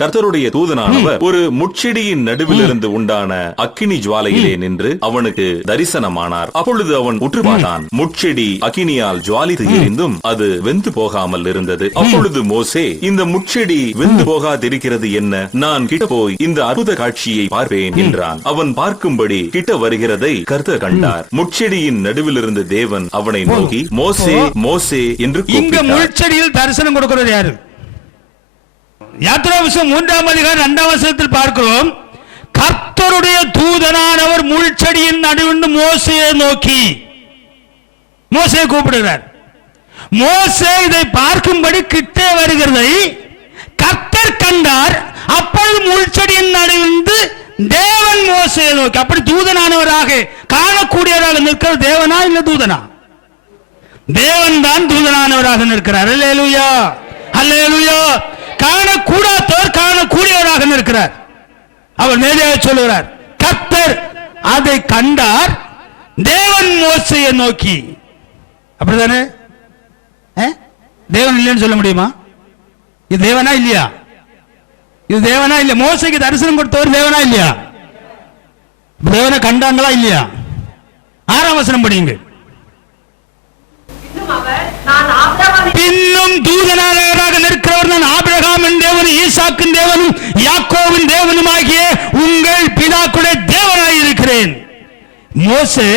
கர்த்தருடைய தூதனானவர் ஒரு முட்செடியின் நடுவிலிருந்து உண்டான அக்கினி ஜுவாலையிலே நின்று அவனுக்கு தரிசனமானார். அப்பொழுது அவன் உற்று பார்த்தான். முட்செடி அக்கினியால் ஜுவாலித்து எரிந்தும் அது வெந்து போகாமல் இருந்தது. அப்பொழுது மோசே, இந்த முட்செடி வெந்து போகாதிருக்கிறது என்ன? நான் கிட்ட போய் இந்த அற்புத காட்சியை பார்ப்பேன் என்றான். அவன் பார்க்கும்படி கிட்ட வருகிறதை கர்த்தர் கண்டார். முட்செடியின் நடுவிலிருந்து தேவன் அவனை நோக்கி, மோசே மோசே என்று கூப்பிட்டார். முட்செடியில் தரிசனம் கொடுக்கிறது யாரு? யாத்திராகமம் 3ஆம் அதிகாரம் 2ஆம் வசனத்தில் பார்க்கிறோம். கர்த்தருடைய தூதனானவர் முள்செடியின் நடுவில் மோசேயை நோக்கி மோசேயை கூப்பிடுகிறார். மோசே இதை பார்க்கும்படி கிட்டே வருகிறதை கர்த்தர் கண்டார். அப்பொழுது முள்செடியின் நடுவிலிருந்து தேவன் மோசேயை நோக்கி, அப்படி தூதனானவராக காணக்கூடியவராக நிற்கிற தேவனா இல்ல தூதனா? தேவன் தான் தூதனானவராக நிற்கிறார். அல்லேலூயா, அல்லேலூயா. காணக்கூடாதவர் காணக்கூடியவராக இருக்கிறார். அவர் நேரடியாக சொல்லுகிறார், கர்த்தர் அதை கண்டார், தேவன் மோசேயை நோக்கி. அப்படிதானே? தேவன் இல்லைன்னு சொல்ல முடியுமா? இது தேவனா இல்லையா? இது தேவனா இல்லையா? மோசேக்கு தரிசனம் கொடுத்தவர் தேவனா இல்லையா? தேவனை கண்டாங்களா இல்லையா? 6ஆம் வசனம் படிங்க. பின்னும் தூதனானவராக நிற்கிறவர் நான் ஆபிரகாமின் தேவனும் ஈசாக்கின் தேவனும் யாக்கோவின் தேவனும் ஆகிய உங்கள் பிதாக்களுடைய தேவனாய் இருக்கிறேன். மோசே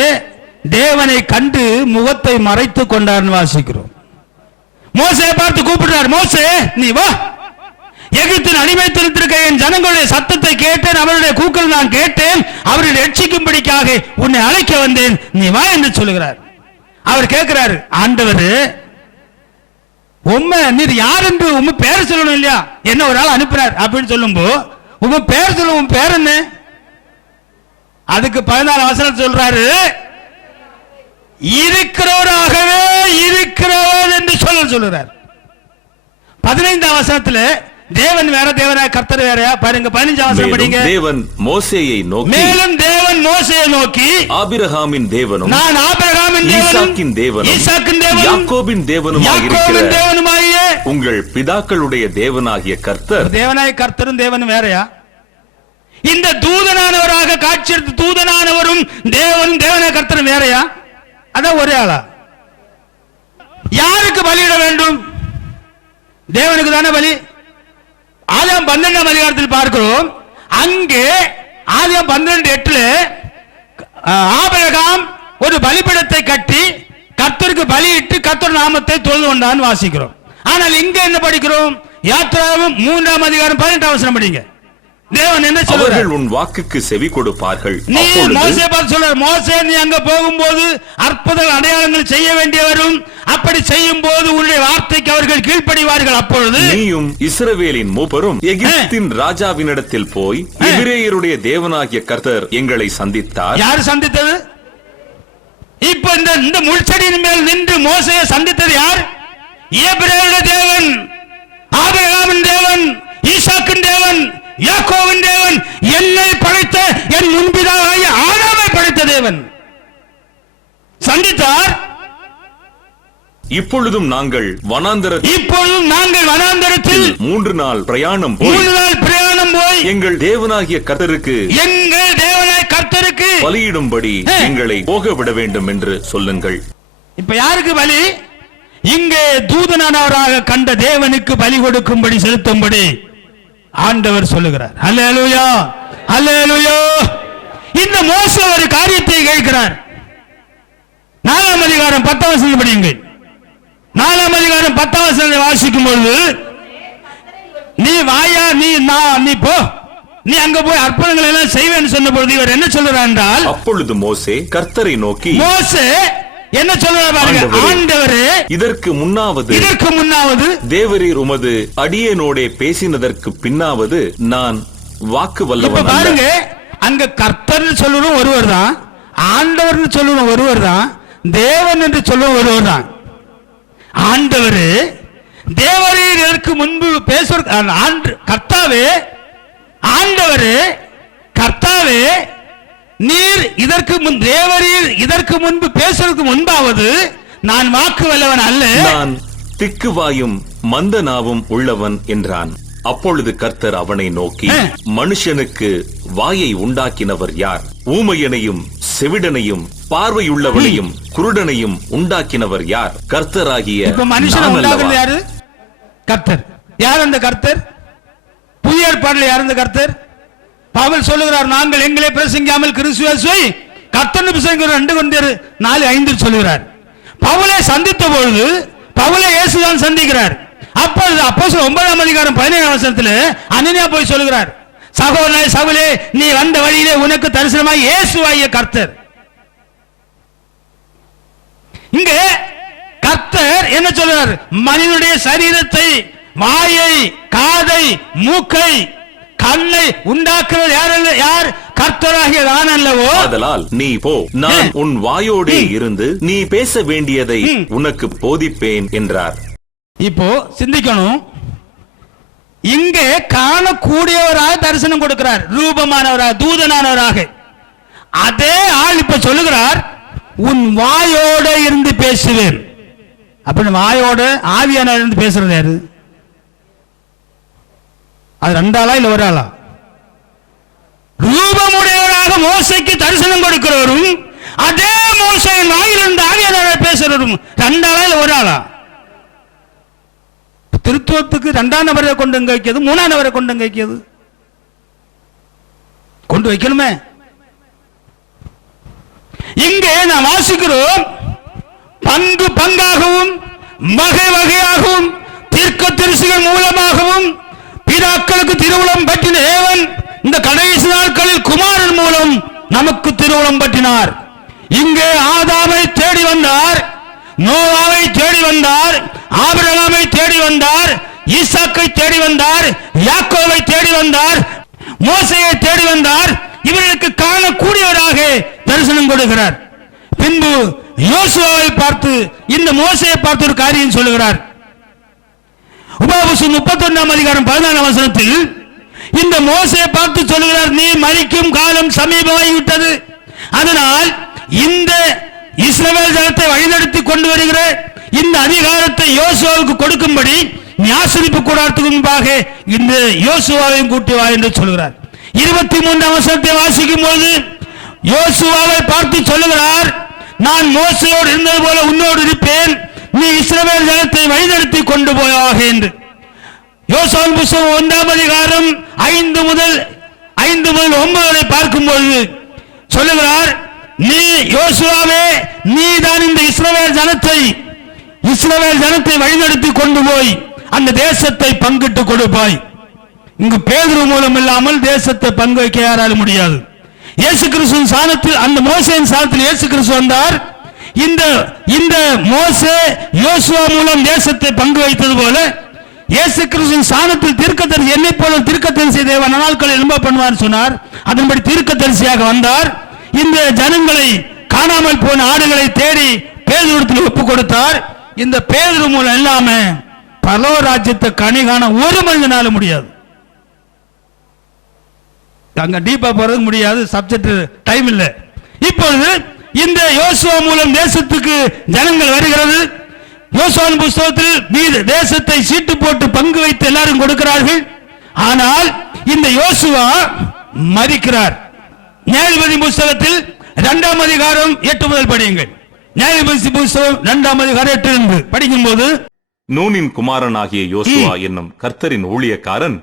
தேவனை கண்டு முகத்தை மறைத்துக் கொண்டார் வாசிக்கிறோம். மோசே பார்த்து கூப்பிடுறார், மோசே நீ வா, எகிப்தின் அடிமைத்தனத்திற்கு என் ஜனங்களுடைய சத்தத்தை கேட்டேன், அவருடைய கூக்கள் நான் கேட்டேன், அவரை ரட்சிக்கும்படிக்காக உன்னை அழைக்க வந்தேன், நீ வா என்று சொல்லுகிறார். அவர் கேட்கிறாரு, ஆண்டவர் உம்மை நீர் யார் என்று உங்க பேர் சொல்லணும் இல்லையா? என்ன ஒரு ஆள் அனுப்பினார் அப்படின்னு சொல்லும்போ உங்க பேர் சொல்ல, உன் பேர் என்ன? அதுக்கு 14 வசனம் சொல்றாரு, இருக்கிறவராகவே இருக்கிறவர் என்று சொல்லுறார். 15ஆம் வசனத்துல தேவன் வேற தேவனா கர்த்தர் வேறயா? பாருங்க 15ஆம் வசனம் படிங்க. தேவன் மோசேயை நோக்கி, மேலும் தேவன் மோசேயை நோக்கி, ஆபிரகாமின் தேவனும் நான் ஆபிரகாமின் ஈசாக்கின் தேவனும் ஈசாக்கின் தேவனும் யாக்கோபின் தேவனுமாகிய உங்கள் பிதாக்களுடைய தேவனாகிய கர்த்தர். தேவனாய கர்த்தரும் தேவனும் வேறயா? இந்த தூதனானவராக காட்சி எடுத்து தூதனானவரும் தேவனும் தேவனாய கர்த்தரும் வேறயா? அதான் ஒரே ஆளா? யாருக்கு பலியிட வேண்டும்? தேவனுக்கு தானே பலி. ஆதியாகமம் 12ஆம் அதிகாரத்தில் பார்க்கிறோம். அங்கே ஆதியாகமம் 12:8 ஆபிரகாம் ஒரு பலிபீடத்தை கட்டி கர்த்தருக்கு பலியிட்டு கர்த்தர் நாமத்தை தொழுது கொண்டான் வாசிக்கிறோம். ஆனால் இங்க என்ன படிக்கிறோம்? யாத்திராகமம் 3ஆம் அதிகாரம் 18ஆம் வசனம் படிங்க. தேவன் என்ன சொல்றார்? உன் வாக்குக்கு செவி கொடுப்பார்கள். நீ மோசே பார்த்து சொல்ற, மோசே நீ அங்க போகும்போது அற்புத அடையாளங்கள் செய்ய வேண்டிய வரும், அப்படி செய்யும் போது உன்னுடைய வார்த்தைக்கு அவர்கள் கீழ்ப்படிவார்கள். அப்பொழுது நீயும் இஸ்ரவேலின் மூப்பரும் எகிப்தின் ராஜாவினிடத்தில் போய், எபிரேயருடைய தேவனாகிய கர்த்தர் எங்களை சந்தித்தார். யார் சந்தித்தது? இப்ப இந்த முள்செடியின் மேல் நின்று மோசேயை சந்தித்தது யார்? எபிரேயருடைய தேவன், ஆபிரகாமின் தேவன், ஈசாக்கின் தேவன், யாக்கோவின் தேவன், என்னை படைத்த என் முன்பிதாவாகிய ஆதாமை படைத்த தேவன் சந்தித்தார். இப்பொழுதும் நாங்கள் வனாந்தரத்தில் 3 நாள் பிரயாணம் போய் எங்கள் தேவனாகிய கர்த்தருக்கு பலியிடும்படி எங்களை போக விட வேண்டும் என்று சொல்லுங்கள். இப்ப யாருக்கு பலி? இங்கே தூதனானவராக கண்ட தேவனுக்கு பலி கொடுக்கும்படி செலுத்தும்படி ஆண்டவர் சொல்லுகிறார். அல்லேலூயா, அல்லேலூயா. இந்த மோசே ஒரு காரியத்தை கேட்கிறார். 4ஆம் அதிகாரம் 10ஆம் வசனம் படியுங்கள். 4ஆம் அதிகாரம் 10ஆம் வசனத்தை வாசிக்கும் பொழுது, நீ வாயா, நீ போ, நீ அங்க போய் அற்புதங்களை எல்லாம் செய்வேன்னு சொன்ன பொழுது இவர் என்ன சொல்றார் என்றால், அப்பொழுது மோசே கர்த்தரை நோக்கி, மோசே என்ன சொல்றார் பாருங்க, ஆண்டவரே இதற்கு முன்னாவது தேவரீர் உமது அடியேனோடே பேசினதற்கு பின்னாவது நான் வாக்கு வல்லவன். பாருங்க, அங்க கர்த்தர் சொல்லுவோம் ஒருவர் தான், ஆண்டவர் சொல்லுவோம் ஒருவர் தான், தேவன் என்று சொல்லுவோம் ஒருவர் தான். ஆண்டவர் தேவரீர் இதற்கு முன்பு பேசுவது கர்த்தாவே, ஆண்டவர் கர்த்தாவே, நீர் இதற்கு முன்பு பேசுவதற்கு முன்பாவது நான் வாக்கு வல்லவன் அல்ல, நான் திக்குவாயும் மந்த நாவும் உள்ளவன் என்றான். அப்பொழுது கர்த்தர் அவனை நோக்கி, மனுஷனுக்கு வாயை உண்டாக்கினவர் யார்? ஊமையனையும் செவிடனையும் பார்வையுள்ளவனையும் குருடனையும் உண்டாக்கினவர் யார்? கர்த்தராகிய இப்ப மனுஷனை நான் அல்லவா? உண்டாக்குறது யாரு? கர்த்தர். யார் அந்த கர்த்தர்? புதிய ஏற்பாட்டில் யார் அந்த கர்த்தர்? பவுல் சொல்லுகிறார், நாங்கள் எங்களை பிரசங்கியாமல் கிறிஸ்துவை கர்த்தர் பிரசங்கிக்கிறார் 2 கொரிந்தியர் 4:5 சொல்லுகிறார். பவுலை சந்தித்த பொழுது பவுலை இயேசுதான் சந்திக்கிறார். அப்பொழுது அப்போஸ்தலர் 9ஆம் அதிகாரம் 17ஆம் வசனத்தில் அனனியா போய் சொல்லுகிறார், சகோதரனே சவுலே, நீ வந்த வழியிலே உனக்கு தரிசனமாய் இயேசுவாகிய கர்த்தர். இங்கே கர்த்தர் என்ன சொல்றார்? மனிதனுடைய சரீரத்தை, வாயை, காதை, மூக்கை, கண்ணை உண்டாக்குவது யார்? கர்த்தராகிய நான் அல்லவோ? ஆதலால் நீ போ, நான் உன் வாயோடே இருந்து நீ பேச வேண்டியதை உனக்கு போதிப்பேன் என்றார். இப்போ சிந்திக்கணும், இங்கே காணக்கூடியவராக தரிசனம் கொடுக்கிறார், ரூபமானவராக, தூதனானவராக. அதே ஆள் இப்ப சொல்லுகிறார், உன் வாயோட இருந்து பேசுவேன். அப்ப வாயோட ஆவியான இருந்து பேசுறது யாரு? அது 2 ஆளா இல்ல 1 ஆளா? ரூபமுடையவராக மோசைக்கு தரிசனம் கொடுக்கிறவரும் அதே மோசையின் வாயிலிருந்து ஆவியானவராக பேசுறவரும் 2 ஆளா இல்ல 1 ஆளா? திருத்துவத்துக்கு 2ஆம் நபரை கொண்டு எங்க வைக்கிறது? 3ஆம் நபரை கொண்டு எங்க வைக்கிறது? கொண்டு வைக்கணுமே. இங்கே நாம் வாசிக்கிறோம், பங்கு பங்காகவும் வகை வகையாகவும் தீர்க்கதரிசிகள் மூலமாகவும் பிதாக்களுக்கு திருவுளம் பற்றின தேவன் இந்த கடைசி நாட்களில் குமாரன் மூலம் நமக்கு திருவுளம் பற்றினார். இங்கே ஆதாமை தேடி வந்தார், நோவாவை தேடி வந்தார், ஆபிரகாமை தேடி வந்தார், ஈசாக்கை தேடி வந்தார், யாக்கோவை தேடி வந்தார், மோசையை தேடி வந்தார். இவர்களுக்கு காணக்கூடியவராக தரிசனம் கொடுக்கிறார். பின்பு யோசுவாவை பார்த்து, இந்த மோசையை பார்த்து ஒரு காரியம் சொல்லுகிறார். உபாகமம் 31ஆம் அதிகாரம் 14ஆம் வசனத்தில் இந்த மோசையை பார்த்து சொல்லுகிறார், நீ மரிக்கும் காலம் சமீபமாகிவிட்டது. அதனால் இந்த இஸ்ரவேல் ஜனத்தை வழிநடத்தி கொண்டு வருகிற இந்த அதிகாரத்தை யோசுவாவுக்கு கொடுக்கும்படி நியாயசரிப்பு கூடாரத்துக்கு முன்பாக இந்த யோசுவாவையும் கூட்டி வா என்று சொல்கிறார். 23ஆம் வசனத்தை வாசிக்கும் போது யோசுவாவை பார்த்து சொல்லுகிறார், நான் மோசையோடு இருந்தது போல உன்னோடு இருப்பேன், நீ இஸ்ரவேல் ஜனத்தை வழிநடத்தி கொண்டு போயாக என்று. யோசுவாவின் புத்தகம் 1ஆம் அதிகாரம் 5 முதல் 9 வரை பார்க்கும்போது சொல்லுகிறார், நீ யோசுவாவே, நீ தான் இந்த இஸ்ரவேல் ஜனத்தை வழிநடத்தி கொண்டு போய் அந்த தேசத்தை பங்கிட்டு கொடுப்பாய். இங்கு பேதுரு மூலம் இல்லாமல் தேசத்தை பங்கு வைக்க யாரால முடியாது. இயேசு கிறிஸ்துவின் சாணத்தில், அந்த மோசேயின் சாணத்தில் இயேசு கிறிஸ்து வந்தார். இந்த மோசே யோசுவா மூலம் தேசத்தை பங்கு வைத்தது போல இயேசு கிறிஸ்துவின் சாணத்தில் தீர்க்கதரிசி, என்னை போல தீர்க்கதரிசி தேவன் நாட்கள் எழும்ப பண்ணுவார் சொன்னார். அதன்படி தீர்க்கதரிசியாக வந்தார். இந்த ஜனங்களை, காணாமல் போன ஆடுகளை தேடி பேதுருவில் ஒப்பு கொடுத்தார். இந்த பேதுரு மூலம் இல்லாம பரலோக ராஜ்யத்தை கனி காண ஒரு மனிதனால முடியாது. அங்க டீப்பா போறது முடியாது, சப்ஜெக்ட் டைம் இல்ல. இப்பொழுது இந்த யோசுவா மூலம் தேசத்துக்கு ஜனங்கள் வருகிறது. யோசுவாவின் புத்தகத்தில் தேசத்தை சீட்டு போட்டு பங்கு வைத்து எல்லாரும் கொடுக்கிறார்கள். ஆனால் இந்த யோசுவா மரிக்கிறார். நியாயாதிபதி புத்தகத்தில் 2ஆம் அதிகாரம் 8 முதல் படியுங்கள். நியாயாதிபதி புத்தகம் 2ஆம் அதிகாரம் 8 படிக்கும் போது, நூனின் குமாரனாகிய யோசுவா என்னும் கர்த்தரின் ஊழியக்காரன்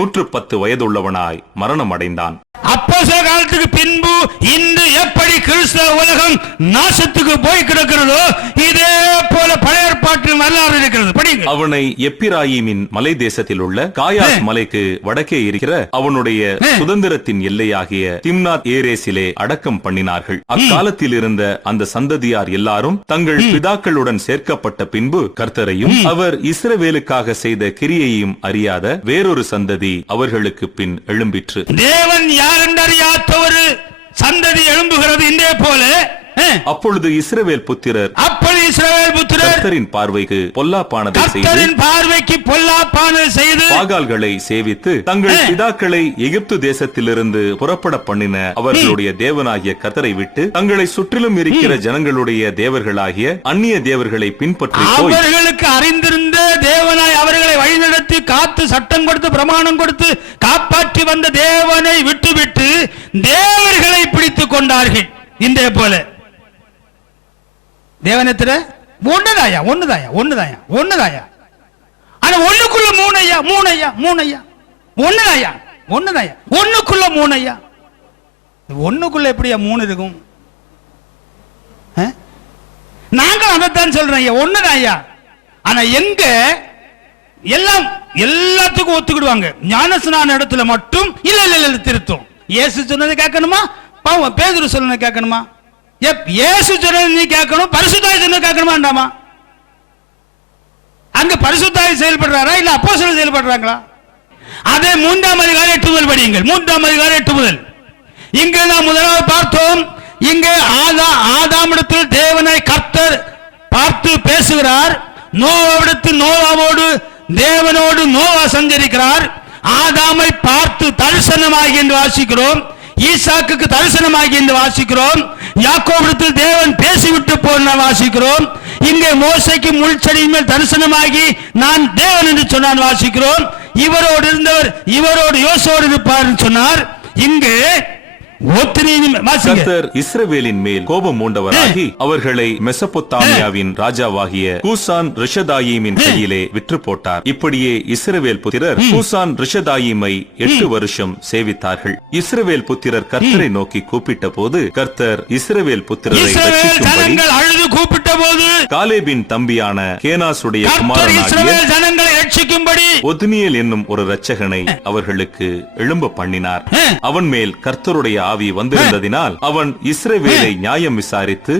110 வயதுள்ளவனாய் மரணம் அடைந்தான். அப்போஸ்தலர் காலத்துக்கு பின்பு இன்று எப்படி கிறிஸ்தவ உலகம் நாசத்துக்கு போய் கிடக்கிறதோ இதே போல பழைய ஏற்பாட்டில் வரலாறு இருக்கிறது. படிங்க. அவனை எப்பிராயீமின் மலை தேசத்தில் உள்ள காயாஸ் மலைக்கு வடக்கே இருக்கிற அவனுடைய சுதந்திரத்தின் எல்லையாகிய திம்னாத் ஏரேசிலே அடக்கம் பண்ணினார்கள். அக்காலத்தில் இருந்த அந்த சந்ததியார் எல்லாரும் தங்கள் பிதாக்களுடன் சேர்க்கப்பட்ட பின்பு கர்த்தரையும் அவர் இஸ்ரவேலுக்காக செய்த கிரியையும் அறியாத வேறொரு சந்ததி அவர்களுக்கு பின் எழும்பிற்று. தேவன் யார் என்று அறியாத ஒரு சந்ததி எழும்புகிறது. இதே போல அப்பொழுது இஸ்ரவேல் புத்திரர் கர்த்தரின் பார்வைக்கு பொல்லாப்பானதை செய்து பாகால்களை சேவித்து தங்கள் பிதாக்களை எகிப்து தேசத்திலிருந்து புறப்பட பண்ணின அவர்களுடைய தேவனாகிய கர்த்தரை விட்டு தங்களை சுற்றிலும் இருக்கிற ஜனங்களுடைய தேவர்களாகிய அந்நிய தேவர்களை பின்பற்றி அவர்களுக்கு அறிந்திருந்த தேவனாய் அவர்களை வழிநடத்தி காத்து சட்டம் கொடுத்து பிரமாணம் கொடுத்து காப்பாற்றி வந்த தேவனை விட்டுவிட்டு தேவர்களை பிடித்துக் கொண்டார்கள். இந்த போல தேவனத்துல ஒண்ணுதாயா ஆனா ஒண்ணுக்குள்ள ஒண்ணுக்குள்ள ஒண்ணுக்குள்ள எப்படியா மூணு இருக்கும்? நாங்க அதைத்தான் சொல்றோம் ஐயா, ஒண்ணுதாயா. ஆனா எங்க எல்லாம் எல்லாத்துக்கும் ஒத்துக்கிடுவாங்க. ஞானஸ்நான இடத்துல மட்டும் இல்ல திருத்தம். இயேசு சொன்னதை கேட்கணுமா, பேதுரு சொன்னதை கேட்கணுமா? இயேசு சொன்னதை நீ கேட்கணும், பரிசுத்தாய் சொன்னதை கேட்கணுமாண்டாமா? அங்க பரிசுத்தாய் செயல்படுறாரா இல்ல அப்போஸ்தலர் செயல்படுறாங்களா? அதே 3ஆம் அதிகாரம் 8 முதல் படியுங்கள். 3ஆம் அதிகாரம் 8 முதல். இங்கே நாம் முதலாவது பார்த்தோம், இங்கே ஆதாமிடத்தில் தேவனை கர்த்தர் பார்த்து பேசுகிறார். நோவாவிடத்தில் நோவாவோடு தேவனோடு நோவா சஞ்சரிக்கிறார். ஆதாமை பார்த்து தரிசனமாகி என்று வாசிக்கிறோம். ஈசாக்குக்கு தரிசனமாகி என்று வாசிக்கிறோம். யாக்கோபிடத்தில் தேவன் பேசிவிட்டு போன வாசிக்கிறோம். இங்கே மோசைக்கு முள்செடியின் மேல் தரிசனமாகி நான் தேவன் என்று சொன்னான் வாசிக்கிறோம். இவரோடு இருந்தவர் இவரோடு யோசோடு இருப்பார் சொன்னார். இங்கே கர்த்தர் இஸ்ரவேலின் மேல் கோபம் மூண்டவராகி அவர்களை மெசொப்பொத்தாமியாவின் ராஜாவாகிய கூசான் ரிஷதாயீமின் கையிலே விற்று போட்டார். இப்படியே இஸ்ரவேல் புத்திரர் கூசான் ரிஷதாயீமை 8 வருஷம் சேவித்தார்கள். இஸ்ரவேல் புத்திரர் கர்த்தரை நோக்கி கூப்பிட்ட போது கர்த்தர் இஸ்ரவேல் புத்திரரை அழுது கூப்பிட்ட போது காலேபின் தம்பியான கேனாசுடைய குமாரனாகிய ஒத்னியேல் என்னும் ஒரு இரட்சகனை அவர்களுக்கு எழும்ப பண்ணினார். அவன் மேல் கர்த்தருடைய ஆவி வந்திருந்ததினால் அவன் இஸ்ரவேலை நியாயம் விசாரித்து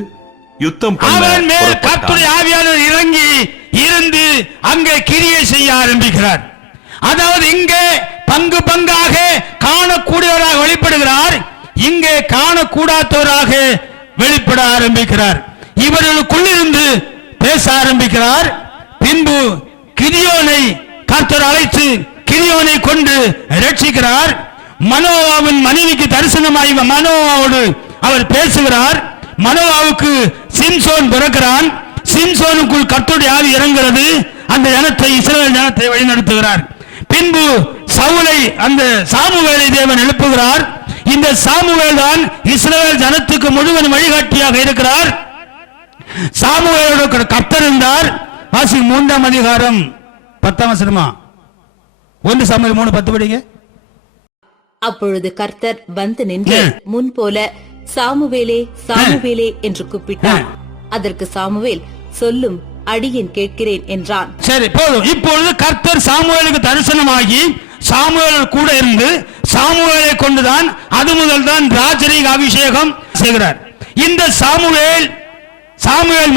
யுத்தம் பண்ண ஆவியானவர் இறங்கி இருந்து அங்கே கிரியை செய்ய ஆரம்பிக்கிறார். அதாவது இங்கே பங்கு பங்காக காணக்கூடியவராக வெளிப்படுகிறார், இங்கே காணக்கூடாதவராக வெளிப்பட ஆரம்பிக்கிறார். இவர்களுக்குள்ளிருந்து பேச ஆரம்பிக்கிறார். பின்பு கிதியோனை கர்த்தர் அழைத்து கிதியோனை கொண்டு ரட்சிக்கிறார். மனோவாவின் மனைவிக்கு தரிசனமாய் மனோவாவோடு அவர் பேசுகிறார். மனோவாவுக்கு சிம்சோன் பிறக்கிறான். சிம்சோனுக்குள் கர்த்தருடைய ஆவி இறங்குகிறது. அந்த ஜனத்தை இஸ்ரவேல் ஜனத்தை வழிநடத்துகிறார். பின்பு சவுலை அந்த சாமுவேலை தேவன் எழுப்புகிறார். இந்த சாமுவேல் தான் இஸ்ரவேல் ஜனத்துக்கு முழுவதும் வழிகாட்டியாக இருக்கிறார். சாமுவேலோடு கர்த்தர் இருந்தார். வாசி 3ஆம் அதிகாரம் 10ஆம் வசனமா 1 சாமுவேல் 3:10 படிங்க. அப்பொழுது கர்த்தர் வந்து நின்று முன் போல சாமுவேலே சாமுவேலே என்று கூப்பிட்டார். அதற்கு சாமுவேல் சொல்லும் அடியேன் கேட்கிறேன் என்றான். சரி போதும். இப்பொழுது கர்த்தர் சாமுவேலுக்கு தரிசனமாகி சாமுவேல் கூட இருந்து சாமுவேலை கொண்டுதான் அது முதல் தான் ராஜரீக அபிஷேகம் செய்கிறார். இந்த சாமுவேல்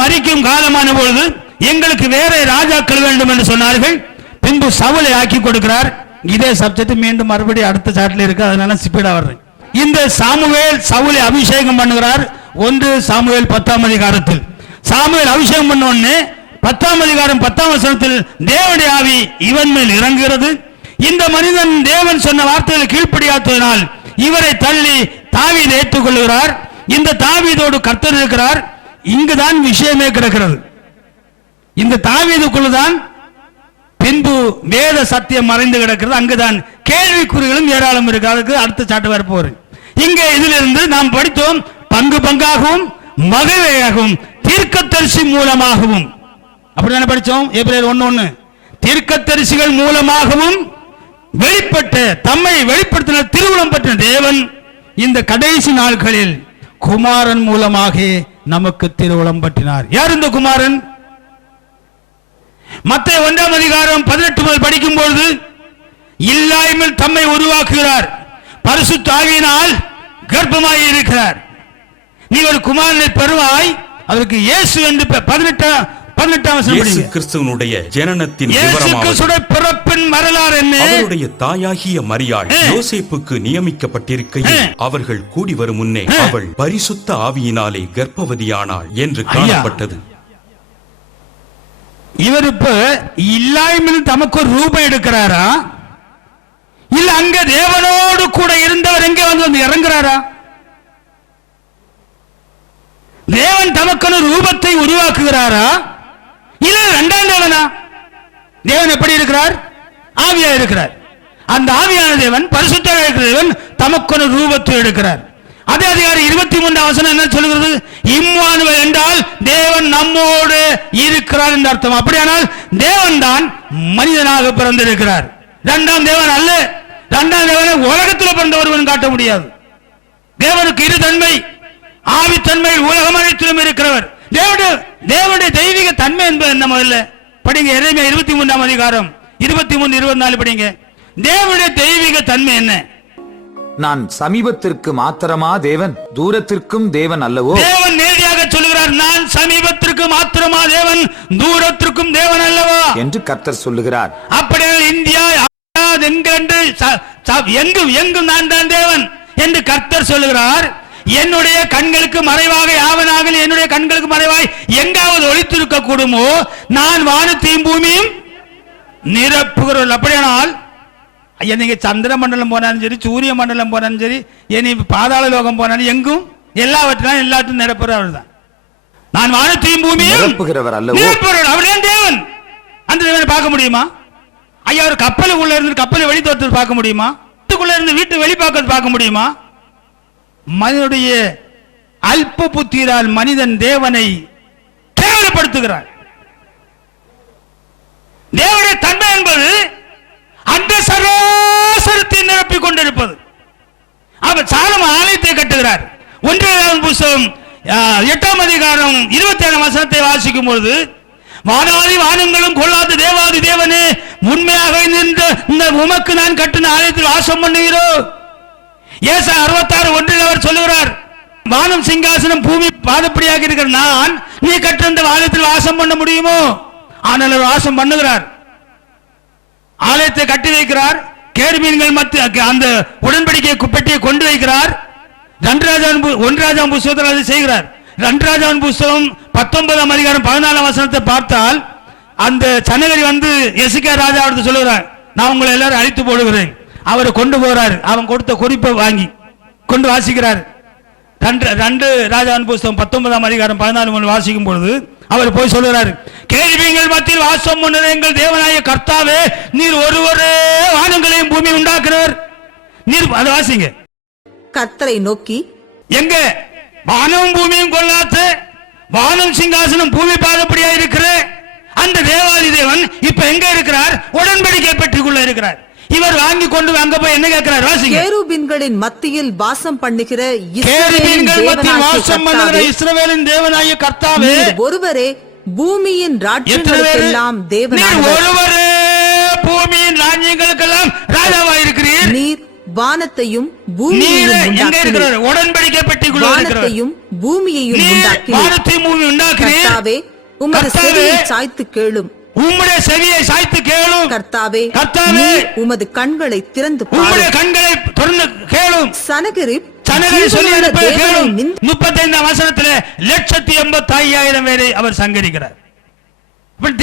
மரிக்கும் காலமான பொழுது எங்களுக்கு வேற ராஜாக்கள் வேண்டும் என்று சொன்னார்கள். பின்பு சவுலை ஆக்கி கொடுக்கிறார். இதே சப்ஜெக்ட் மீண்டும் மறுபடியும் அடுத்த சாட்டில் இருக்கு, அதனால ஸ்பீடா வர்றேன். இந்த சாமுவேல் சவுலை அபிஷேகம் பண்ணுகிறார். 1 சாமுவேல் 10ஆம் அதிகாரத்தில் சாமுவேல் அபிஷேகம் பண்ண உடனே 10ஆம் அதிகாரம் 10ஆம் வசனத்தில் தேவனுடைய ஆவி இவன் மேல் இறங்குகிறது. இந்த மனிதன் தேவன் சொன்ன வார்த்தைகளை கீழ்ப்படியாததினால் இவரை தள்ளி தாவீதை ஏற்றுக் கொள்கிறார். இந்த தாவீதோடு கர்த்தர் இருக்கிறார். இங்குதான் விஷயமே கிடக்கிறது. இந்த தாவீதுக்குள்ளுதான் பின்பு வேத சத்தியம் மறைந்து கிடக்கிறது. அங்குதான் கேள்விக்குறிகளும் ஏராளம் இருக்கு. அதுக்கு அடுத்த சாட்டு வரப்போறேன். இங்கே இதிலிருந்து நாம் படித்தோம், பங்கு பங்காகவும் மகிழ்வையாகவும் தீர்க்கதரிசி மூலமாகவும் அப்படிதானே படிச்சோம். எபிரேயர் 1:1 தீர்க்கதரிசிகள் மூலமாகவும் வெளிப்பட்ட தம்மை வெளிப்படுத்தின திருவுளம் பெற்ற தேவன் இந்த கடைசி நாட்களில் குமாரன் மூலமாக நமக்கு திருவுளம் பற்றினார். யார் இந்த குமாரன்? மத்தேயு 1ஆம் அதிகாரம் 18 முதல் படிக்கும் பொழுது இல்லாமல் தம்மை உருவாக்குகிறார், பரிசுத்த ஆவியினால் கர்ப்பமாய் இருக்கிறார். நீ ஒரு குமாரனை பெறுவாய், அதற்கு இயேசு என்று 18ஆம் வசனம் இயேசு படிங்க. கிறிஸ்துவினுடைய ஜனனத்தின் இயேசு விவரமாவது கிறிஸ்துவின் பிறப்பின் வரலாறு என்ன? அவருடைய தாயாகிய மரியாள் யோசேப்புக்கு நியமிக்கப்பட்டிருக்கையில் அவர்கள் கூடி வரும் முன்னே அவள் பரிசுத்த ஆவியினாலே கர்ப்பவதியானாள் என்று காணப்பட்டது. இவர் இப்ப இல்லாமல் தமக்கு ஒரு ரூபம் எடுக்கிறாரா, இல்ல அங்க தேவனோடு கூட இருந்தவர் எங்க வந்து இறங்குறாரா? தேவன் தமக்கு ரூபத்தை உருவாக்குகிறாரா, இல்ல இரண்டாம் தேவனா? தேவன் எப்படி இருக்கிறார்? ஆவியா இருக்கிறார். அந்த ஆவியான தேவன், பரிசுத்தராக இருக்கிற தேவன் தமக்கு ரூபத்தை எடுக்கிறார். அதே அதிகாரம் 23ஆம் வசனம் என்ன சொல்கிறது? இம்மானுவேல் என்றால் தேவன் நம்மோடு இருக்கிறார் என்று அர்த்தம். அப்படியானால் தேவன் தான் மனிதனாக பிறந்திருக்கிறார். இரண்டாம் தேவன் அல்ல. இரண்டாம் தேவனை உலகத்தில் பிறந்த ஒருவன் காட்ட முடியாது. தேவனுக்கு இரு தன்மை, ஆவித்தன்மை உலகம் அனைத்திலும் இருக்கிறவர். தேவனுடைய தெய்வீக தன்மை என்பது என்ன? முதல்ல படிங்க, எரேமியா 23ஆம் அதிகாரம் 23, 24 படிங்க. தேவனுடைய தெய்வீக தன்மை என்ன? நான் சமீபத்திற்கு மாத்திரமா தேவன், தூரத்திற்கும் தேவன் அல்லவோ? தேவன் நேரடியாக சொல்லுகிறார், நான் சமீபத்திற்கு மாத்திரமா தேவன், தூரத்திற்கும் தேவன் அல்லவா என்று கர்த்தர் சொல்லுகிறார். அப்படியே இந்தியா எங்கும் நான் தான் தேவன் என்று கர்த்தர் சொல்லுகிறார். என்னுடைய கண்களுக்கு மறைவாக யாவனாக என்னுடைய கண்களுக்கு மறைவாய் எங்காவது ஒளித்திருக்க கூடுமோ, நான் வானத்தையும் பூமியும் நிரப்புகிறோம். அப்படியானால் ஐயா, நீங்க சந்திர மண்டலம் போனாலும் சரி, சூரிய மண்டலம் போனாலும் சரி, இனி பாதாள லோகம் போனாலும் எங்கும் எல்லாவற்றையும் நிரப்புறவர் தான். நான் வானத்தையும் பூமியும் நிரப்புகிறவர் அல்லவோ? அவரே தேவன். அந்த தேவனை பார்க்க முடியுமா? ஐயா, ஒரு கப்பலுக்குள்ள இருந்து கப்பலை வெளி தோற்றத்தை பார்க்க முடியுமா? வீட்டுக்குள்ள இருந்து வீட்டு வெளி பார்க்க முடியுமா? மனிதனுடைய அல்ப புத்தியால் மனிதன் தேவனை கேவலப்படுத்துகிறார். தேவனுடைய தன்மை என்பது அந்த சராசரத்தை நிரப்பிக் கொண்டிருப்பது. அவர் சாலமோன் ஆலயத்தை கட்டுகிறார். 1 புத்தகம் 8ஆம் அதிகாரம் 27ஆம் வசனத்தை வாசிக்கும் பொழுது, வானாதி வானங்களும் கொள்ளாத தேவாதி தேவனே, உண்மையாக நின்ற இந்த உமக்கு நான் கட்டின ஆலயத்தில் வாசம் பண்ணுகிறோம். ஏசாயா 66:1 அவர் சொல்லுகிறார், வானம் சிங்காசனம் பூமி பாதப்படியாக இருக்கிற நான் நீ கட்டின ஆலயத்தில் வாசம் பண்ண முடியுமோ? ஆனால் அவர் வாசம் பண்ணுகிறார். ஆலயத்தை கட்டி வைக்கிறார். கேருபீன்கள் மத்திய அந்த உடன்படிக்கை பெட்டியை கொண்டு வைக்கிறார். 2 ராஜாவின் புத்தகத்தில் அதை செய்கிறார். 2 ராஜாவின் புத்தகம் 19ஆம் அதிகாரம் 14ஆம் வசனத்தை பார்த்தால், அந்த சனகரி வந்து எசேக்கியா ராஜாவிற்கு சொல்லுகிறார், நான் உங்களை எல்லாரும் அழித்து போடுகிறேன். அவரை கொண்டு போறார். அவன் கொடுத்த குறிப்பை வாங்கி கொண்டு வாசிக்கிறார். 2 ராஜாவின் புத்தகம் 19ஆம் அதிகாரம் 14 வாசிக்கும் பொழுது அவர் போய் சொல்லுகிறார், கேள்விகள் மத்தியில் வாசம் பண்ணுற எங்கள் தேவனாய கர்த்தாவே, நீர் ஒருவரே வானங்களையும் பூமி உண்டாக்குறவர். நீர் அதை வாசிங்க. கர்த்தரை நோக்கி, எங்க வானம் பூமியும் கொள்ளாத வானம் சிங்காசனம் பூமி பாதப்படியா இருக்கிற அந்த தேவாதி தேவன் இப்ப எங்க இருக்கிறார்? உடன்படிக்கை பெட்டிக்குள்ள இருக்கிறார். இவர் வாங்கி கொண்டு அங்க போய் என்ன கேட்கிறார்? வாசிங்க. கேருபீன்களின் மத்தியில் வாசம் பண்ணுகிற இஸ்ரவேலின் தேவனாகிய கர்த்தாவே, ஒருவரே பூமியின் ராஜ்யங்களுக்கெல்லாம் தேவனானவர். ஒருவரே பூமியின் ராஜ்யங்களுக்கெல்லாம் ராஜாவாய் இருக்கிறீர். நீர் வானத்தையும் பூமியையும் உண்டாக்கினீர். உடன்படிக்கை பெட்டிக்குள்ள வானத்தையும் பூமியையும் உண்டாக்கினீர். கர்த்தாவே, உமது செவியை சாய்த்து கேளும். உம்முடைய செவியை சாய்த்து கேளும். கர்த்தாவே, கர்த்தாவே, உமது கண்களை திறந்து பாரும். உம்முடைய கண்களை திறந்து கேளும். சனகரிப் 35ஆம் வசனத்திலே 185,000 பேரை அவர் சங்கரிக்கிறார்.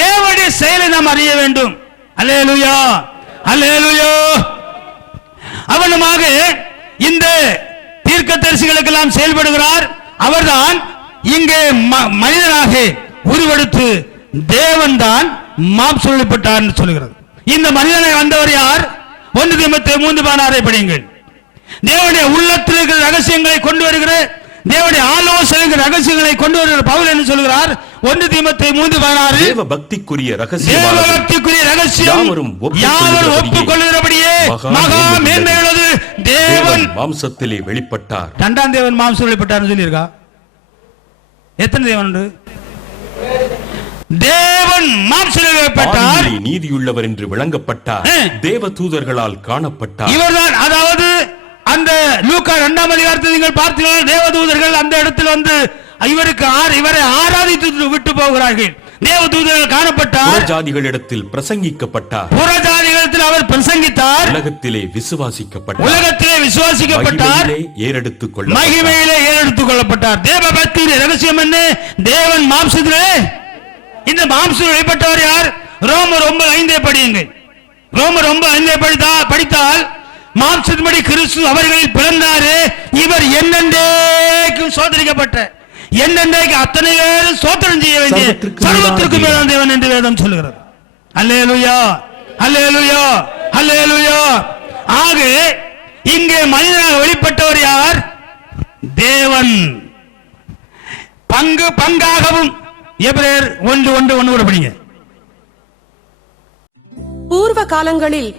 தேவனுடைய செயலை நாம் அறிய வேண்டும். அல்லேலூயா, அல்லேலூயா. அவனுமாக இந்த தீர்க்கதரிசிகளுக்கெல்லாம் செயல்படுகிறார். அவர்தான் இங்கே மனிதனாக உருவெடுத்து தேவன் தான் மாம்சப்பட்டார் என்று சொல்கிறது. இந்த மனிதனை வந்தவர் யார்? 1 தீமோத்தேயு 3:16 படியுங்கள். தேவனுடைய உள்ளத்தில் இருக்கிற ரகசியங்களை கொண்டு வருகிற, தேவனுடைய ஆலோசனை ரகசியங்களை கொண்டு வருகிற பவுல் என்ன சொல்கிறார்? 1 தீமோத்தேயு 3:16 தேவ பக்திக்குரிய ரகசியம் யாவரும் ஒப்புக்கொள்கிறபடியே மகா மேன்மையுள்ளது. தேவன் மாம்சத்திலே வெளிப்பட்டார். 2ஆம் தேவன் மாம்சம் வெளிப்பட்டார் சொல்லியிருக்கா? எத்தனை தேவன் உண்டு? தேவன் மாம்சத்தில் வெளிப்பட்டார். நீதியுள்ளவர் என்று விளங்கப்பட்டார். தேவ தூதர்களால் காணப்பட்டார். இவர்தான், அதாவது அந்த லூக்கா 2ஆம் அதிகாரத்தில் நீங்கள் பார்த்தீர்கள், தேவதூதர்கள் அந்த இடத்தில் வந்து இவரை ஆராதித்து விட்டு போகிறார்கள். தேவதூதர்கள் காணப்பட்டார், புறஜாதிகளிடத்தில் பிரசங்கிக்கப்பட்டார், புறஜாதிகளிடத்தில் அவர் பிரசங்கித்தார், உலகத்திலே விசுவாசிக்கப்பட்டார், உலகத்திலே விசுவாசிக்கப்பட்டார், மகிமையிலே ஏறெடுத்துக் கொள்ளப்பட்டார். மகிமையிலே ஏறெடுத்துக் கொள்ளப்பட்டார். தேவ பக்தியின் ரகசியம் என்ன? தேவன் மாம்சத்திலே, இந்த மாம்சத்தில் வெளிப்பட்டவர் யார்? ரோமர் 9:5 படியுங்கள். ரோமர் 9:5 படித்தால் மாம்சத்தின்படி கிறிஸ்து அவர்களில் பிறந்தாரு, இவர் என்னென்றைக்கும் சோதரிக்கப்பட்ட, என்னென்றைக்கு அத்தனை பேரும் சோத்திரம் செய்ய வேண்டிய சர்வத்திற்கு மேலான தேவன் என்று வேதம் சொல்லுகிறது. அல்லேலூயா, அல்லேலூயா, அல்லேலூயா. ஆக இங்கே மனிதனாக வெளிப்பட்டவர் யார்? தேவன். பங்கு பங்காகவும் எபிரேயர் 1:1 படிங்க. பூர்வ காலங்களில்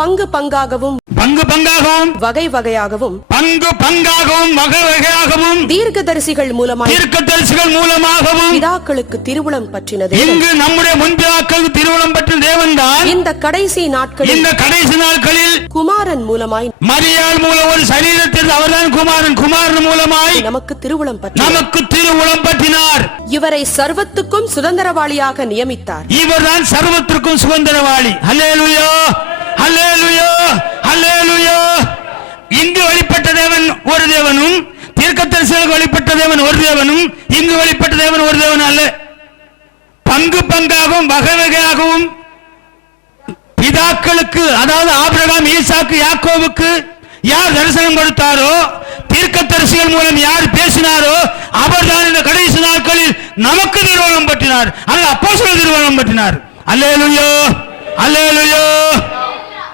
பங்கு பங்காகவும் பங்கு பங்காகவும் வகை வகையாகவும் பங்கு பங்காகவும் வகை வகையாகவும் தீர்க்கதரிசிகள் மூலமாகவும் பிதாக்களுக்கு திருவுளம் பற்றினது. இங்கு நம்முடைய முன்பிதாக்களுக்கு திருவுளம் பற்றின தேவன் தான் இந்த கடைசி நாட்களில் குமாரன் மூலமாய், மரியாள் மூலம் ஒரு சரீரத்தில் அவர்தான் குமாரன் மூலமாய் நமக்கு திருவுளம் பற்றினார். இவரை சர்வத்துக்கும் சுதந்திரவாளியாக நியமித்தார். இவர்தான் சர்வத்திற்கும் சுதந்திரவாளி. அல்லேலூயா, அல்லேலூயா, அல்லேலூயா. இங்கு வெளிப்பட்ட தேவன் ஒரு தேவனும், தீர்க்கதரிசிகளுக்கு வெளிப்பட்ட தேவன் ஒரு தேவனும், இங்கு வெளிப்பட்ட தேவன் ஒரு தேவன் அல்ல. பங்கு பங்காகவும் வகை வகையாகவும் பிதாக்களுக்கு, அதாவது ஆபிரகாம், ஈசாக்கு, யாக்கோவுக்கு யார் தரிசனம் கொடுத்தாரோ, தீர்க்கதரிசிகள் மூலம் யார் பேசினாரோ, அவர்தான் இந்த கடைசி நாட்களில் நமக்கு திருவுளம் பற்றினார். அல்ல அப்போஸ்தலர் திருவுளம் பற்றினார். அல்லேலூயா, அல்லேலூயா.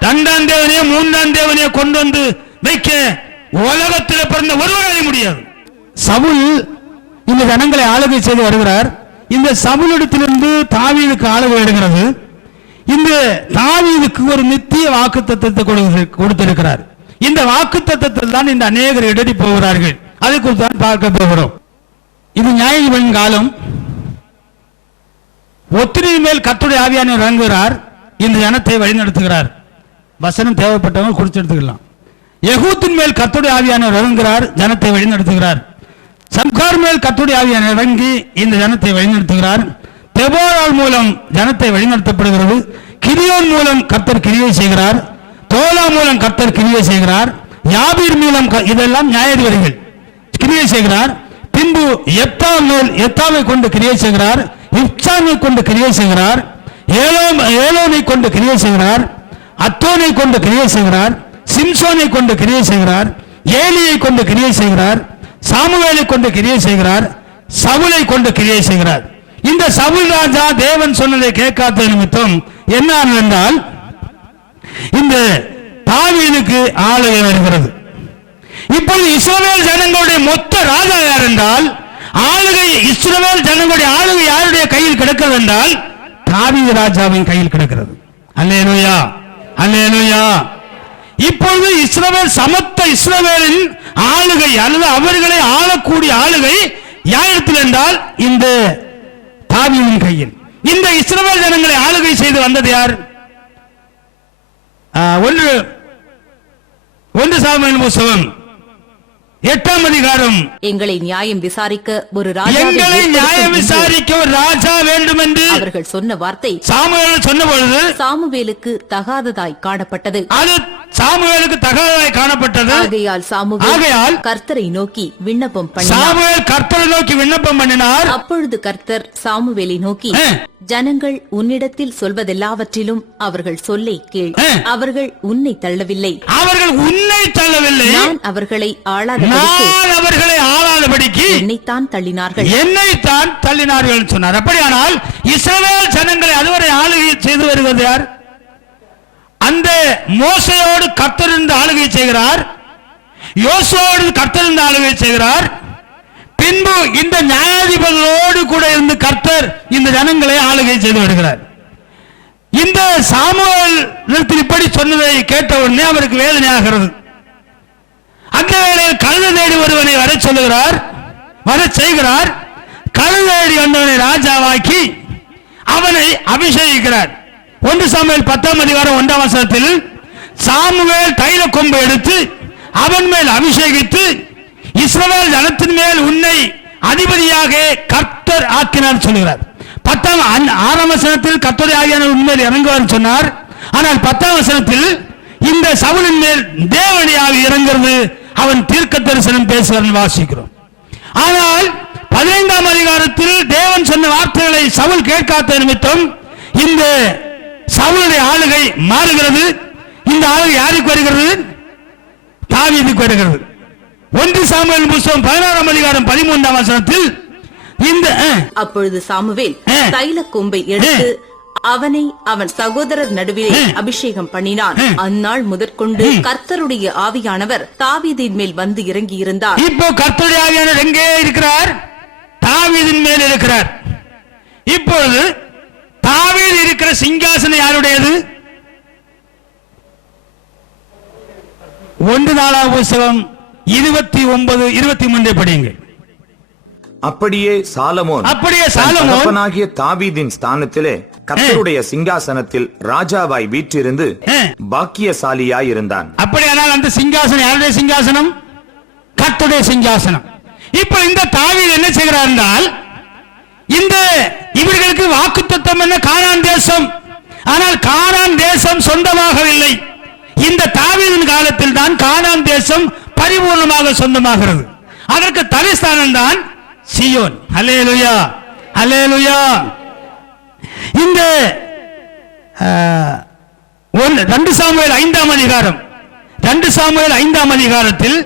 2ஆம் தேவனையோ 3ஆம் தேவனையோ கொண்டு வந்து வைக்க உலகத்தில் பிறந்த ஒருவராலே முடியாது. சவுல் இந்த ஜனங்களை ஆளுகை செய்து வருகிறார். இந்த சவுலிடத்திலிருந்து தாவீதுக்கு ஆளுகை எடுக்கிறது. இந்த தாவீதுக்கு ஒரு நித்திய வாக்குத்தத்தத்தை கொடுத்திருக்கிறார். இந்த வாக்குத்தத்தத்தில் தான் இந்த அநேகர் இடறி போகிறார்கள். அதை குறித்து தான் பார்க்க போகிறோம். இது நியாயவின் காலம். ஒத்திரியின் மேல் கர்த்தருடைய ஆவியானவர் இறங்குகிறார், இந்த ஜனத்தை வழிநடத்துகிறார். வசனம் தேவைப்பட்டவங்க குறித்து எடுத்துக்கலாம். யெகூத்தின் மேல் கர்த்தருடைய ஆவியானவர் இறங்குகிறார், ஜனத்தை வழிநடத்துகிறார். சம்கார் மேல் கர்த்தருடைய ஆவியானவர் இறங்கி இந்த ஜனத்தை வழிநடத்துகிறார். தெபோராள் மூலம் ஜனத்தை வழிநடத்தப்படுகிறது. கிரியோன் மூலம் கர்த்தர் கிரியை செய்கிறார். தோலா மூலம் கர்த்தர் கிரியை செய்கிறார். யாபீர் மூலம், இதெல்லாம் நியாயாதிபதிகள் கிரியை செய்கிறார். பின்பு எத்தாவை கொண்டு கிரியை செய்கிறார். இப்சானை கொண்டு கிரியை செய்கிறார். ஏலோனை கொண்டு கிரியை செய்கிறார். அத்தோனை கொண்டு கிரியை செய்கிறார். சிம்சோனை கொண்டு கிரியை செய்கிறார். ஏலியை கொண்டு கிரியை செய்கிறார். சாமுவேலை கொண்டு கிரியை செய்கிறார். சவுலை கொண்டு கிரியை செய்கிறார். இந்த சவுல் ராஜா தேவன் சொன்னதை கேட்காத நிமித்தம் என்ன என்றால், இந்த தாவீதுக்கு ஆளுகை வருகிறது. இப்போது இஸ்ரவேல் ஜனங்களுடைய மொத்த ராஜா யார் என்றால், ஆளுகை இஸ்ரவேல் ஜனங்களுடைய ஆளுகை யாருடைய கையில் கிடக்கிறது என்றால், தாவீது ராஜாவின் கையில் கிடக்கிறது. அல்லேலூயா, அல்லேலூயா. இப்பொழுது இஸ்ரவேல், சமத்த இஸ்ரவேலின் ஆளுகை அல்லது அவர்களை ஆளக்கூடிய ஆளுகை யாரிடத்தில் என்றால் இந்த தாவீதின் கையில். இந்த இஸ்ரவேல் ஜனங்களை ஆளுகை செய்து வந்தது யார்? 1 சாமுவேல் புத்தகம் 8ஆம் அதிகாரம். எங்களை நியாயம் விசாரிக்க ஒரு ராஜா வேண்டும் என்று அவர்கள் சொன்ன வார்த்தை சாமுவேல் சொன்ன பொழுது சாமுவேலுக்கு தகாததாய் காணப்பட்டது. அது சாமுவேலுக்கு தகாததாய் காணப்பட்டது. ஆகையால் சாமுவேல் கர்த்தரை நோக்கி விண்ணப்பம் பண்ணினார். அப்பொழுது கர்த்தர் சாமுவேலை நோக்கி, ஜனங்கள் உன்னிடத்தில் சொல்வதெல்லாவற்றிலும் அவர்கள் சொல்லை கேள். அவர்கள் உன்னை தள்ளவில்லை, நான் அவர்களை ஆளாதபடிக்கு என்னைத்தான் தள்ளினார்கள் சொன்னார். அப்படியானால் இஸ்ரவேல் ஜனங்களை அதுவரை ஆளுகை செய்து வருவது யார்? அந்த மோசையோடு கர்த்தர் இருந்து ஆளுகை செய்கிறார். யோசுவோடு கர்த்தர் இருந்து ஆளுகை செய்கிறார். பின்பு இந்த நியாயாதிபதிகளோடு கூட இருந்து கர்த்தர் இந்த ஜனங்களை ஆளுகை செய்து வருகிறார். இந்த சாமுவேல் இப்படி சொன்னதை கேட்ட உடனே அவருக்கு வேதனையாகிறது. அந்த வேளையில் கழுதை தேடி ஒருவனை வர சொல்லுகிறார், வர செய்கிறார். கழுதை தேடி வந்தவனை ராஜாவாக்கி அவனை அபிஷேகிக்கிறார். 1 சாமுவேல் 10ஆம் அதிகாரம் 1ஆம் வசனத்தில் சாமுவேல் தைல கொம்பை எடுத்து அவன் மேல் அபிஷேகித்து, இஸ்ரவேல் ஜனத்தின் மேல் உன்னை அதிபதியாக கர்த்தர் ஆக்கினார் சொல்கிறார். 6ஆம் வசனத்தில் கர்த்தருடைய ஆவியானவர் உண்மையில் இறங்குவார் சொன்னார். ஆனால் 10ஆம் வசனத்தில் இந்த சவுலின் மேல் தேவனுடைய ஆவி இறங்குறது, அவன் தீர்க்க தரிசனம் பேசுகிறான் வாசிக்கிறோம். ஆனால் 15ஆம் அதிகாரத்தில் தேவன் சொன்ன வார்த்தைகளை சவுல் கேட்காத நிமித்தம் இந்த சவுலுடைய ஆளுகை மாறுகிறது. இந்த ஆளுகை யாருக்கு வருகிறது? தாவீதுக்கு வருகிறது. 1 சாமுவேல் புத்தகம் 16ஆம் அதிகாரம் 13ஆம் வசனத்தில் இந்த அப்பொழுது சாமுவேல் தைல கொம்பை எடுத்து அவனை அவன் சகோதரர் நடுவிலே அபிஷேகம் பண்ணினான். அந்நாள் முதற்கொண்டு கர்த்தருடைய ஆவியானவர் தாவீதின் மேல் வந்து இறங்கி இருந்தார். இப்போ கர்த்தருடைய ஆவியானவர் எங்கே இருக்கிறார்? தாவீதின் மேல் இருக்கிறார். இப்பொழுது தாவீது இருக்கிற சிங்காசனம் யாருடையது? 1 நாளாகமம் புத்தகம் 29-23 படியுங்கள். அப்படியே சாலமோன் தகப்பனாகிய தாவீதின் ஸ்தானத்திலே கர்த்தருடைய சிங்காசனத்தில் ராஜாவாய் வீற்றிருந்து பாக்கியசாலியாய் இருந்தான். அப்படியானால் அந்த சிங்காசனம் யாருடைய சிங்காசனம்? கர்த்தருடைய சிங்காசனம். இப்ப இந்த தாவீது என்ன செய்கிறார் என்றால், இந்த இவர்களுக்கு வாக்குத்தத்தம் என்ன? கானான் தேசம். ஆனால் கானான் தேசம் சொந்தமாகவில்லை. இந்த தாவீதின் காலத்தில் தான் கானான் தேசம் பரிபூர்ணமாக சொந்தமாகிறது. அதற்கு தலைஸ்தானம் தான் சீயோன். அல்லேலூயா, அல்லேலூயா. இந்த 2 சாமுவேல் 5ஆம் அதிகாரம், 2 சாமுவேல் 5ஆம் அதிகாரத்தில்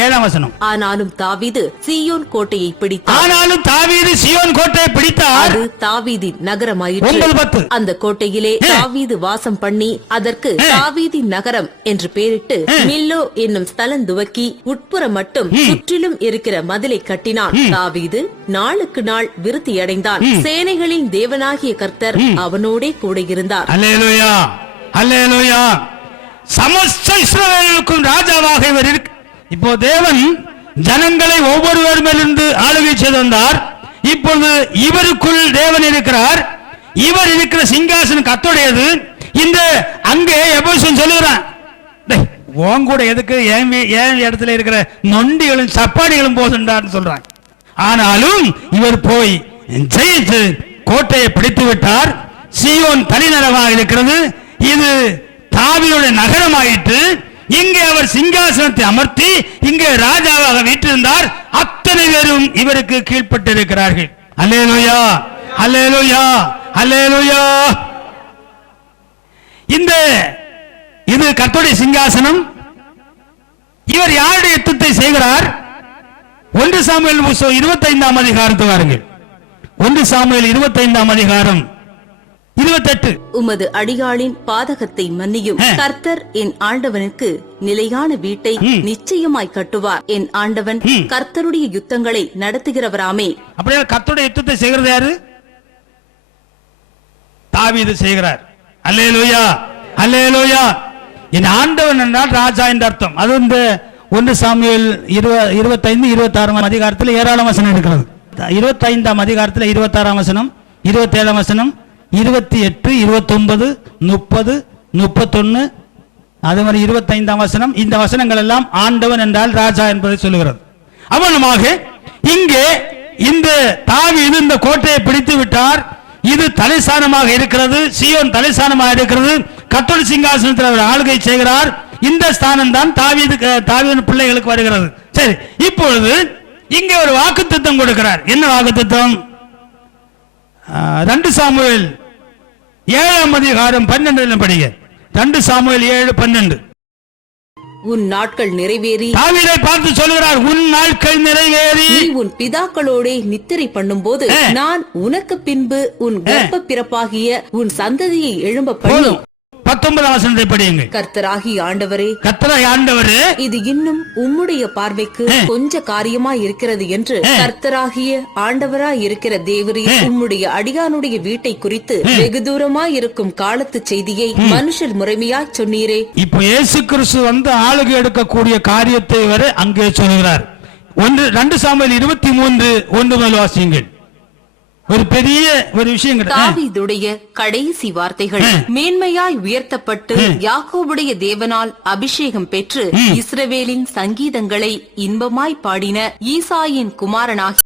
7ஆம் வசனம். ஆனாலும் தாவீது சீயோன் கோட்டையை பிடித்தார். ஆனாலும் தாவீது சீயோன் கோட்டையை பிடித்தார். அது தாவீதின் நகரமாயிற்று. 9:10. அந்த கோட்டையிலே தாவீது வாசம் பண்ணி அதற்கு தாவீதின் நகரம் என்று பெயரிட்டு மில்லோ என்னும் ஸ்தலம் துவக்கி உட்புறம் மட்டும் சுற்றிலும் இருக்கிற மதிலை கட்டினான். தாவீது நாளுக்கு நாள் விருத்தியடைந்தான். சேனைகளின் தேவனாகிய கர்த்தர் அவனோடே கூட இருந்தார். அல்லேலூயா, அல்லேலூயா. சமஸ்த இஸ்ரவேலுக்கும் ராஜாவாக இவர் இருக்கு. இப்போ தேவன் ஜனங்களை ஒவ்வொருவர் மேலிருந்து ஆளுகை செய்து வந்தார். இப்பொழுது இவருக்குள் தேவன் இருக்கிறார். இவர் இருக்கிற சிங்காசனம் கர்த்தருடையது. இந்த அங்கே எபோசன் சொல்லுகிறான், உன் கூட எதுக்கு ஏன் இடத்துல இருக்கிற நொண்டிகளும் சப்பாடிகளும் போதுன்றார் சொல்றான். ஆனாலும் இவர் போய் ஜெயித்து கோட்டையை பிடித்து விட்டார். சீயோன் தலைநகரமாக இருக்கிறது. இது தாவீதுடைய நகரமாயிற்று. இங்கே அவர் சிங்காசனத்தை அமர்த்தி இங்கே ராஜாவாக வீற்றிருந்தார். அத்தனை பேரும் இவருக்கு கீழ்ப்பட்டிருக்கிறார்கள். அல்லேலூயா, அல்லேலூயா, அல்லேலூயா. இது கர்த்தருடைய சிங்காசனம். இவர் யாருடைய யுத்தத்தை செய்கிறார்? 1 சாமுவேல் புத்தகம் 25ஆம் அதிகாரத்தை வாருங்கள். 1 சாமுவேல் 25ஆம் அதிகாரம் 28. உமது அடியாளின் பாதகத்தை மன்னியும். கர்த்தர் என் ஆண்டவனுக்கு நிலையான வீட்டை நிச்சயமாய் கட்டுவார். என் ஆண்டவன் கர்த்தருடைய யுத்தங்களை நடத்துகிறவராமே. அப்படியே கர்த்தருடைய யுத்தத்தை செய்கிறது யாரு? தாவீது செய்கிறார். அல்லேலூயா, அல்லேலூயா. என் ஆண்டவன் என்றால் ராஜா என்ற அர்த்தம். அது இந்த 1 சாமுவேல் 25-26 அதிகாரத்தில் ஏராளம் வசனம் இருக்கிறது. 25ஆம் அதிகாரத்தில் 26ஆம் வசனம், 27ஆம் வசனம், 28, 29, 30, 31, அதே மாதிரி 25ஆம் வசனம். இந்த வசனங்கள் எல்லாம் ஆண்டவன் என்றால் ராஜா என்பதை சொல்லுகிறது. அவனமாக இங்கே இந்த தாவீது இந்த கோட்டையை பிடித்து விட்டார். இது தலைசானமாக இருக்கிறது. சீயோன் தலைசானமாக இருக்கிறது. கர்த்தருடைய சிங்காசனத்தில் அவர் ஆளுகை செய்கிறார். இந்த ஸ்தானம் தான் தாவீது பிள்ளைகளுக்கு வருகிறது. சரி, இப்பொழுது இங்கே ஒரு வாக்குத்தத்தம் கொடுக்கிறார். என்ன வாக்குத்தத்தம்? 2 சாமுவேல் 7ஆம் அதிகாரம் 12 படிங்க. 2 சாமுவேல் 7:12. உன் நாட்கள் நிறைவேறி, தாவீதை பார்த்து சொல்கிறார், உன் நாட்கள் நிறைவேறி நீ உன் பிதாக்களோட நித்திரை பண்ணும்போது நான் உனக்கு பின்பு உன் கர்ப்ப பிறப்பாகிய உன் சந்ததியை எழும்ப பண்ணி. 19ஆம் வசனத்தை படியுங்கள். கர்த்தராகிய ஆண்டவரே, கர்த்தராகிய ஆண்டவரே, இது இன்னும் உம்முடைய பார்வைக்கு கொஞ்ச காரியமாய் இருக்கிறது என்று கர்த்தராகிய ஆண்டவராய் இருக்கிற தேவரே உம்முடைய அடியானுடைய வீட்டை குறித்து வெகு தூரமாய் இருக்கும் காலத்து செய்தியை மனுஷர் முறைமையாய் சொன்னீரே. இப்ப இயேசு கிறிஸ்து வந்து ஆளுகை எடுக்கக்கூடிய காரியத்தை வரை அங்கே சொல்கிறார். 2 சாமுவேல் 23:1 முதல் வாசியுங்கள். ஒரு பெரிய ஒரு விஷயம். தாவீதுடைய கடைசி வார்த்தைகள், மேன்மையாய் உயர்த்தப்பட்டு யாக்கோபுடைய தேவனால் அபிஷேகம் பெற்று இஸ்ரவேலின் சங்கீதங்களை இன்பமாய் பாடின ஈசாயின் குமாரனாகி